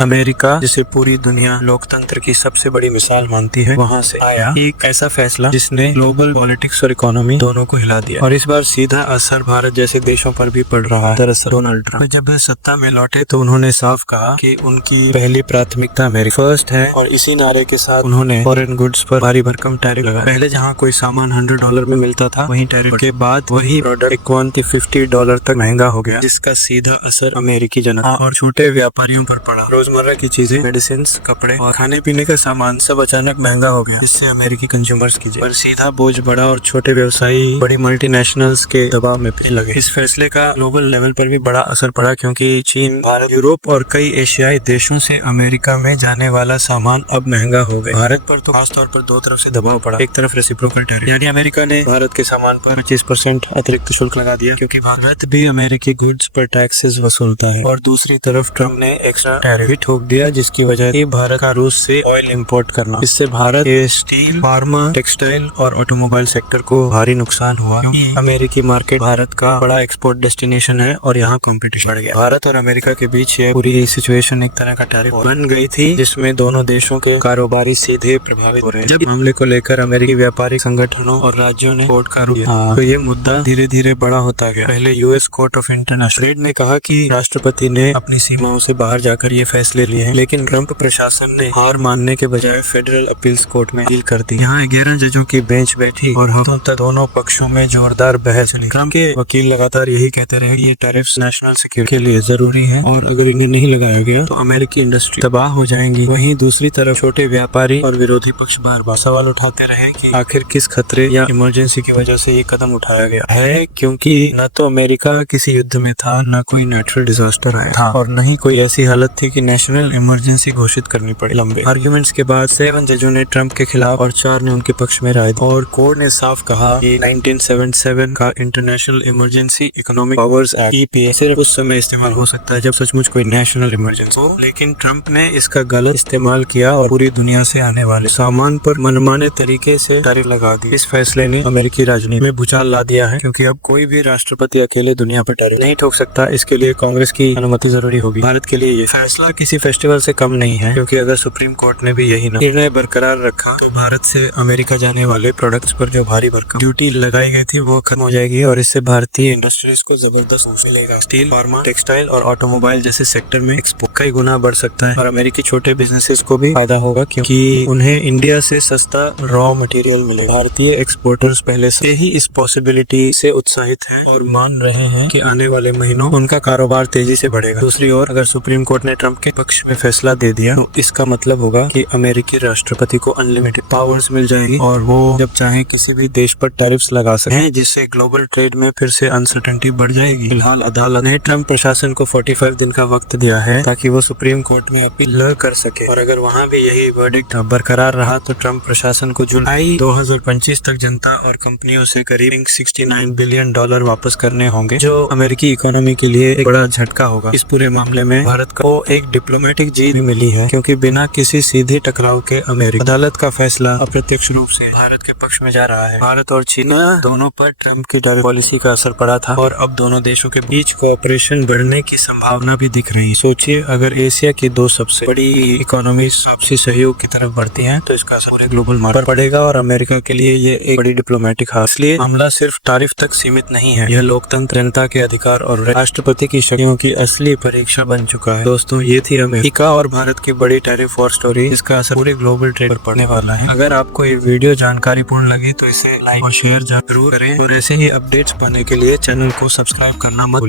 America, जिसे पूरी दुनिया लोकतंत्र की सबसे बड़ी मिसाल मानती है, वहां से आया एक ऐसा फैसला जिसने ग्लोबल पॉलिटिक्स और इकोनॉमी दोनों को हिला दिया। और इस बार सीधा असर भारत जैसे देशों पर भी पड़ रहा है। दरअसल डोनाल्ड ट्रंप जब सत्ता में लौटे तो उन्होंने साफ कहा कि उनकी पहली प्राथमिकता अमेरिका फर्स्ट है, और इसी नारे के साथ उन्होंने फॉरेन गुड्स पर भारी भरकम टैरिफ लगाया। पहले जहाँ कोई सामान $100 में मिलता था, वहीं टैरिफ के बाद वही प्रोडक्ट $51-50 तक महंगा हो गया, जिसका सीधा असर अमेरिकी जनता और छोटे व्यापारियों पर पड़ा। रोजमर्रा की चीजें, मेडिसिन, कपड़े और खाने पीने का सामान सब अचानक महंगा हो गया, जिससे अमेरिकी कंज्यूमर्स की पर सीधा बोझ बढ़ा और छोटे व्यवसायी बड़ी मल्टीनेशनल्स के दबाव में फिर लगे। इस फैसले का ग्लोबल लेवल पर भी बड़ा असर पड़ा, क्योंकि चीन, भारत, यूरोप और कई एशियाई देशों से अमेरिका में जाने वाला सामान अब महंगा हो गया। भारत पर तो खासतौर पर दो तरफ से दबाव पड़ा। एक तरफ रेसिप्रोकल टैरिफ, यानी अमेरिका ने भारत के सामान पर 25% अतिरिक्त शुल्क लगा दिया, क्योंकि भारत भी अमेरिकी गुड्स पर टैक्सेस वसूलता है। और दूसरी तरफ ट्रम्प ने एक्स्ट्रा टैरिफ भी ठोक दिया, जिसकी वजह थी भारत का रूस से ऑयल इंपोर्ट करना। इससे भारत के स्टील, फार्मा, टेक्सटाइल और ऑटोमोबाइल सेक्टर को भारी नुकसान हुआ, क्योंकि अमेरिकी मार्केट भारत का बड़ा एक्सपोर्ट डेस्टिनेशन है और यहाँ कंपटीशन बढ़ गया। भारत और अमेरिका के बीच ये पूरी सिचुएशन एक तरह का टैरिफ बन गई थी, जिसमें दोनों देशों के कारोबारी सीधे प्रभावित हो रहे हैं। जब मामले को लेकर अमेरिकी व्यापारिक संगठनों और राज्यों ने कोर्ट का रुख किया, तो ये मुद्दा धीरे धीरे बड़ा होता गया। पहले US court of international trade ने कहा कि राष्ट्रपति ने अपनी सीमाओं से बाहर जाकर ये फैसले लिए हैं, लेकिन ट्रंप प्रशासन ने हार मानने के बजाय फेडरल अपील्स कोर्ट में अपील कर दी। यहाँ 11 जजों की बेंच बैठी और हफ्तों तक दोनों पक्षों में जोरदार बहस चली। ट्रंप के वकील लगातार यही कहते रहे कि ये टैरिफ्स नेशनल सिक्योरिटी के लिए जरूरी है, और अगर इन्हें नहीं लगाया गया तो अमेरिकी इंडस्ट्री तबाह हो जाएंगी। वहीं दूसरी तरफ छोटे व्यापारी और विरोधी पक्ष बार बार सवाल उठाते रहे कि आखिर किस खतरे या इमरजेंसी की वजह से ये कदम उठाया गया है, क्योंकि न तो अमेरिका किसी युद्ध में था, न कोई नेचुरल डिजास्टर आया था, और न ही कोई ऐसी हालत थी कि नेशनल इमरजेंसी घोषित करनी पड़ी। लंबे आर्ग्यूमेंट्स के बाद 7 जजों ने ट्रंप के खिलाफ और 4 ने उनके पक्ष में राय दी, और कोर्ट ने साफ कहा कि 1977 का international emergency economic powers act (EPA) सिर्फ उस समय इस्तेमाल हो सकता है जब सचमुच कोई नेशनल इमरजेंसी हो। लेकिन ट्रंप ने इसका गलत इस्तेमाल किया और पूरी दुनिया से आने वाले सामान पर मनमाने तरीके से टैरिफ लगा दी। इस फैसले ने अमेरिकी राजनीति में भूचाल ला दिया है, क्योंकि अब कोई भी राष्ट्रपति अकेले दुनिया पर टैरिफ नहीं ठोक सकता। इसके लिए कांग्रेस की अनुमति जरूरी होगी। भारत के लिए ये फैसला किसी फेस्टिवल से कम नहीं है, क्योंकि अगर सुप्रीम कोर्ट ने भी यही निर्णय बरकरार रखा तो भारत से अमेरिका जाने वाले प्रोडक्ट्स पर जो भारी भरकम ड्यूटी लगाई गई थी वो खत्म हो जाएगी, और इससे भारतीय इंडस्ट्रीज को जबरदस्त बूस्ट मिलेगा। स्टील, फार्मा, टेक्सटाइल और ऑटोमोबाइल जैसे सेक्टर में एक्सपोर्ट कई गुना बढ़ सकता है, और अमेरिकी छोटे बिजनेसेस को भी फायदा होगा, क्योंकि उन्हें इंडिया से सस्ता रॉ मटेरियल मिलेगा। भारतीय एक्सपोर्टर्स पहले से ही इस पॉसिबिलिटी से उत्साहित हैं और मान रहे हैं कि आने वाले महीनों उनका कारोबार तेजी से बढ़ेगा। दूसरी ओर अगर सुप्रीम कोर्ट ने ट्रंप के पक्ष में फैसला दे दिया तो इसका मतलब होगा कि अमेरिकी राष्ट्रपति को अनलिमिटेड पावर्स मिल जाएगी, और वो जब चाहे किसी भी देश पर टैरिफ्स लगा सकते हैं, जिससे ग्लोबल ट्रेड में फिर से अनसर्टेनिटी बढ़ जाएगी। फिलहाल अदालत ने ट्रंप प्रशासन को 45 दिन का वक्त दिया है ताकि वो सुप्रीम कोर्ट में अपील कर सके, और अगर वहाँ भी यही वर्डिक्ट बरकरार रहा तो ट्रंप प्रशासन को जुलाई 2025 तक जनता और कंपनियों से करीब $69 बिलियन वापस करने होंगे, जो अमेरिकी इकोनॉमी के लिए एक बड़ा झटका होगा। इस पूरे मामले में भारत को एक डिप्लोमेटिक जीत भी मिली है, क्योंकि बिना किसी सीधे टकराव के अमेरिका अदालत का फैसला अप्रत्यक्ष रूप से भारत के पक्ष में जा रहा है। भारत और चीन दोनों पर ट्रंप की टैरिफ पॉलिसी का असर पड़ा था, और अब दोनों देशों के बीच कोऑपरेशन बढ़ने की संभावना भी दिख रही है। सोचिए, अगर एशिया की 2 सबसे बड़ी इकोनॉमी आपसी सहयोग की तरफ बढ़ती हैं, तो इसका असर पूरे ग्लोबल मार्केट पर पड़ेगा, और अमेरिका के लिए ये एक बड़ी डिप्लोमेटिक हार। इसलिए मामला सिर्फ टैरिफ तक सीमित नहीं है, यह लोकतंत्र, जनता के अधिकार और राष्ट्रपति की शक्तियों की असली परीक्षा बन चुका है। दोस्तों, ये थी अमेरिका और भारत की बड़ी टैरिफ वॉर स्टोरी, जिसका असर पूरे ग्लोबल ट्रेड पर पड़ने वाला है। अगर आपको ये वीडियो जानकारीपूर्ण लगी तो इसे लाइक और शेयर जरूर करें, और ऐसे ही अपडेट्स पाने के लिए चैनल को सब्सक्राइब करना मत भूलिए।